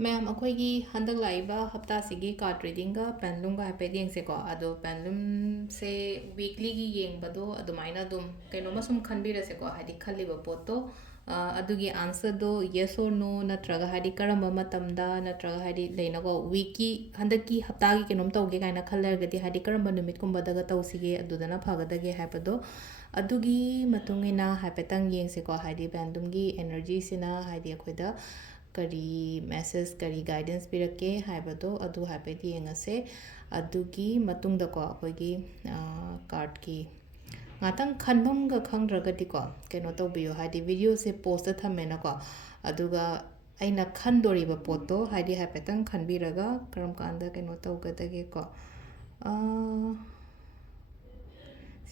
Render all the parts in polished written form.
ma'am अखोगी हंदक Laiba हफ्ता सिगी card reading का pendulum का हाइफेट येंग से को अदो पेंडुलम से वीकली की येंग बदो अदुमाइना दुम कैनो मसुम खनबीर से को हाइदी खल्लिबा पोतो अदुगी आंसर दो येस और नो नत्रगा हाइदी करम मतमदा नत्रगा हाइदी लेना को वीकी हंदक की हफ्ता की कैनोम तौगे काइना खल्लरगदी हाइदी करम नुमित कुंबदगा तौसिगे अदुदना फगदगे हाइबदो अदुगी मतुंगिना हाइफेटंग येंग से को हाइदी पेंडुलम की एनर्जी सिना हाइदी अखोइदा करी मैसेज करी गाइडेंस पिरके हाइबदो अदु हाइफेट येंगसे अदुगी मतुंगदको अखोइगी कार्ड की ngатang khanbam ga khangdragadi ko keno tawbiyo hadi video se post thamena ko aduga aina khandori ba poto hadi hapetang khanbiraga karam kanda keno tawgadage ko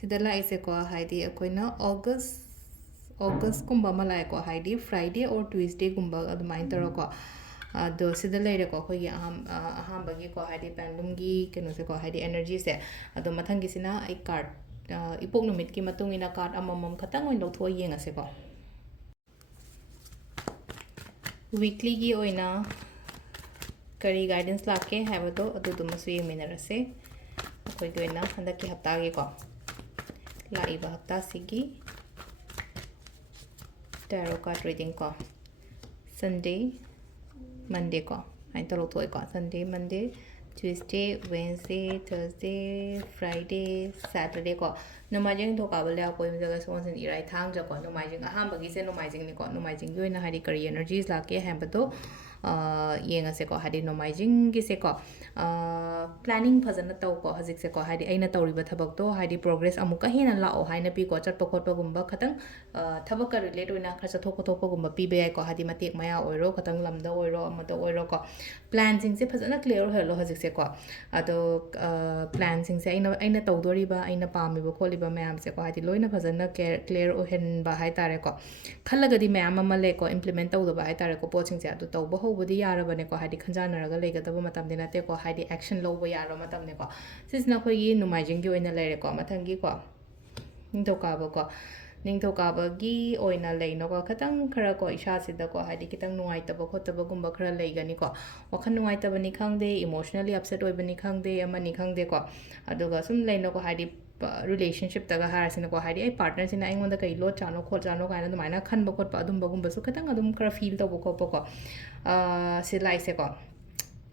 sidala ise ko hadi akoina august kumba malai ko hadi friday or tuesday kumba adumain taro ko ado sidala ire ko khoi aham bagi ko hadi pendulum gi keno se ko hadi energy se ado mathang gi sina ai card ipok numit ki matung ina card amamam khatang oin lotho yenga se ko weekly gi oina kari guidance lake habado adu dumasu yeminarase khoi goina handa ki hafta gi ko laiba hafta sigi tarot card reading ko sunday monday ko ai to lotho ko sunday monday Tuesday, Wednesday, Thursday, Friday, Saturday ko nomajing to kabale ko im jaga son sin irai thang ja ko nomajing aham bagi se nomajing ni ko nomajing yoi na hari kari energies la ke ham to yenga se ko hari nomajing gi se ko planning phajana taw ko hajik se ko hari aina tawri ba thabak to hari progress amuka hina la o haina pi ko chat pa khot pa gumba khatang thabak ka relate oina kha chathok ko thok gumba pi be ko hari matek maya oiro khatang lamda oiro amada oiro ko plan sing se phajana clear helo hajik se ko ado plan sing se aina tawdori ba aina pami ba kholi ba mayam se ko hadi loina phajana clear o hen ba hai tare ko khallagadi mayam ama le ko implement tawdo ba hai tare ko poching se adu tawba hobudi yara bane ko hadi khanjana raga legadaba matam dina te ko hadi action loba yara matam ne ko sisna khoi gi numaijing gi oina lere ko mathangi ko ningthokaba ko ningthokabagi oina leino ko khatang khara ko isha sida ko hadi kitang nuai taba khotaba gumba khara leigani ko wakhan nuai taba ni khangde emotionally upset oibani khangde amani khangde ko aduga sum leino ko hadi relationship taga harasina ko hadi ai partner sina aingonda kai lo chano khol chano kaina dumaina khanba khotpa adum bagum basu khatang adum khara feel taba ko ko silai se ko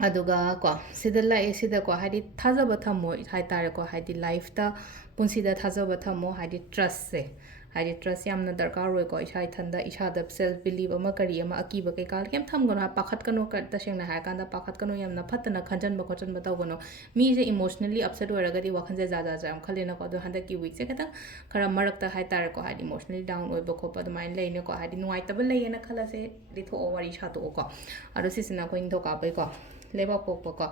aduga ko sida lai sida ko hadi thajaba thamo hai tare ko hadi life ta punsida thajaba thamo hadi trust se hadi trust yamna darkar roi ko isha thanda isha da self belief ama kari ama akiba kai kal kem tham gona pakhat kano ka ta sengna ha kanda pakhat kano yamna phatna khanjan ba khochan ba tawgono mi je emotionally upset horaga di wakhan je ja jam khalena ko do handa ki week se kata khara marak ta hai tare ko hadi emotionally down oi ba khopa do main leine ko hadi nuai ta ba leina khala se ri tho wari sha to ko aro sisina ko in ka bai ko leba pokpa ko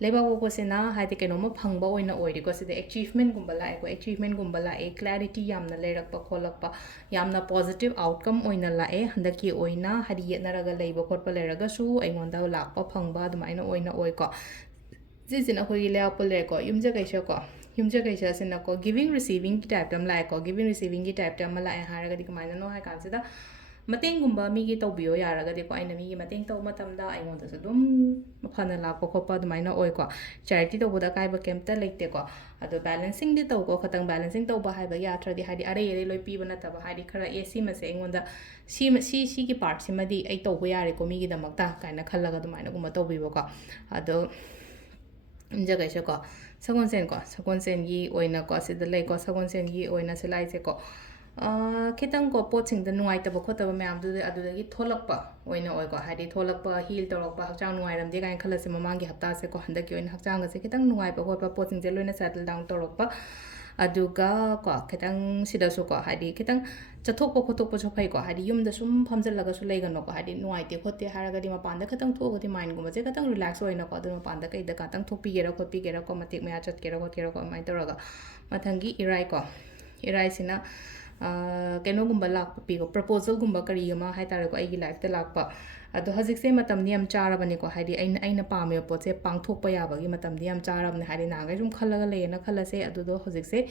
leba pokpa se na haide ke noma phangba oina oiri ko se de achievement gumba la ko achievement gumba la e clarity yamna lerak pa kholak pa yamna positive outcome oina la e handa ki oina hari yetna raga leiba khot pa leraga su aingonda lak pa phangba dumaina oina oi ko jisina khoi le apol le ko yumja kaisa ko yumja kaisa se na ko giving receiving ki type tam la ko giving receiving ki type tam la haraga di kamaina no hai kan se da mateng gumba mi gi tawbiyo yaraga de ko aina mi gi mateng taw matam da ai ngonda dum phana la ko khopa dumaina oi ko charity to boda kai ba kemta leite ko ado balancing di taw ko khatang balancing taw ba hai ba ya tra di hadi are yere loi pi bana ta ba hadi khara e si ma se ngonda si ki part si ma di ai taw ba yare ko mi gi damak ta kaina khallaga dumaina gumba tawbi ba ko ado jaga se ko sagon sen gi oina ko se da lei ko sagon sen gi oina se lai se ko kitang ko poching da nuai ta ba khota ba myam du adu da gi tholak pa oina oi ko hadi tholak pa heal torok pa hakchang nuai ram de gain khala se mamang gi hapta se ko handa ki oina hakchang se kitang nuai pa khot pa poching je loina settle down torok pa aduga ko kitang sida su ko hadi kitang chathok pa khotok pa chophai ko hadi yum da sum phamjal laga su leiga no ko hadi nuai te khote haraga di ma pan da kitang tho godi mind gu ma je kitang relax oina ko adu ma pan da kai da ka tang thopi gera khot pi gera ko matik maya chat gera khot gera ko mai toraga mathangi irai ko irai sina keno gumba lakpa pi ko proposal gumba kari ma hai tare ko ai gi life ta lakpa ado hajik se matam ni am chara bani ko haidi aina pame po che pangthok pa ya ba gi matam ni am chara bani haidi na ga jum khalaga le na khala se ado do hajik se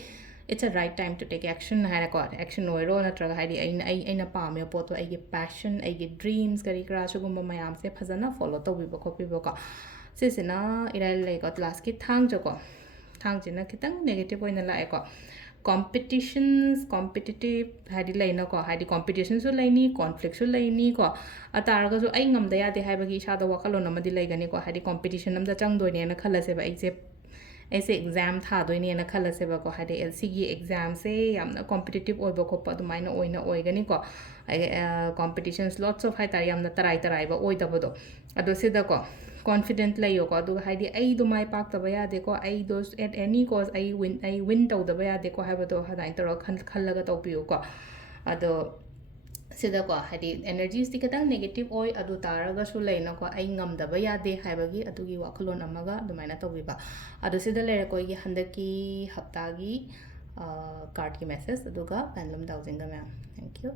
it's a right time to take action hairako action oiro natraga haidi aina pame poto ai passion ai dreams kari kra sugumba mayam se phajana follow to bibo ko bibo ko sisina irai lai ko last ki thang joko thang jina kitang negative oina la ko competitive hadi laina ko hadi competition su laini conflict su laini ko ataraga su ai ngamda ya de haibagi shada wakalo namadi laigani ko hadi competition namda changdoi ne na khalase ba exam ऐसे exam था दोइने ना खलसे बको हादे LC की exam से यामना competitive ओइबो खोप अदुमाइना ओइना ओइगनी को competitions lots of high तार यामना तराई तराई बो ओइदबदो अदो सिदा को कॉन्फिडेंट लइयो को अदु हाइदि आई दो माइ पाक तब यादे को आई दो एट एनी कॉज आई विन तौदब यादे को हाइबदो हदाइ तरो खल्लगा तौपियो को अदो सिदा को हाइदि एनर्जीस ति खतंग नेगेटिव ओइ अदु तारगा सु लेना को आई ngam यादे हाइबगी अदुगी वाखलोन अमगा दुमाइना तौबिबा अदु सिदा लेरे को ये हंदकी हफ्तागी कार्ड की मैसेज अदुगा पेंडुलम डाउजिंग दा मैम थैंक यू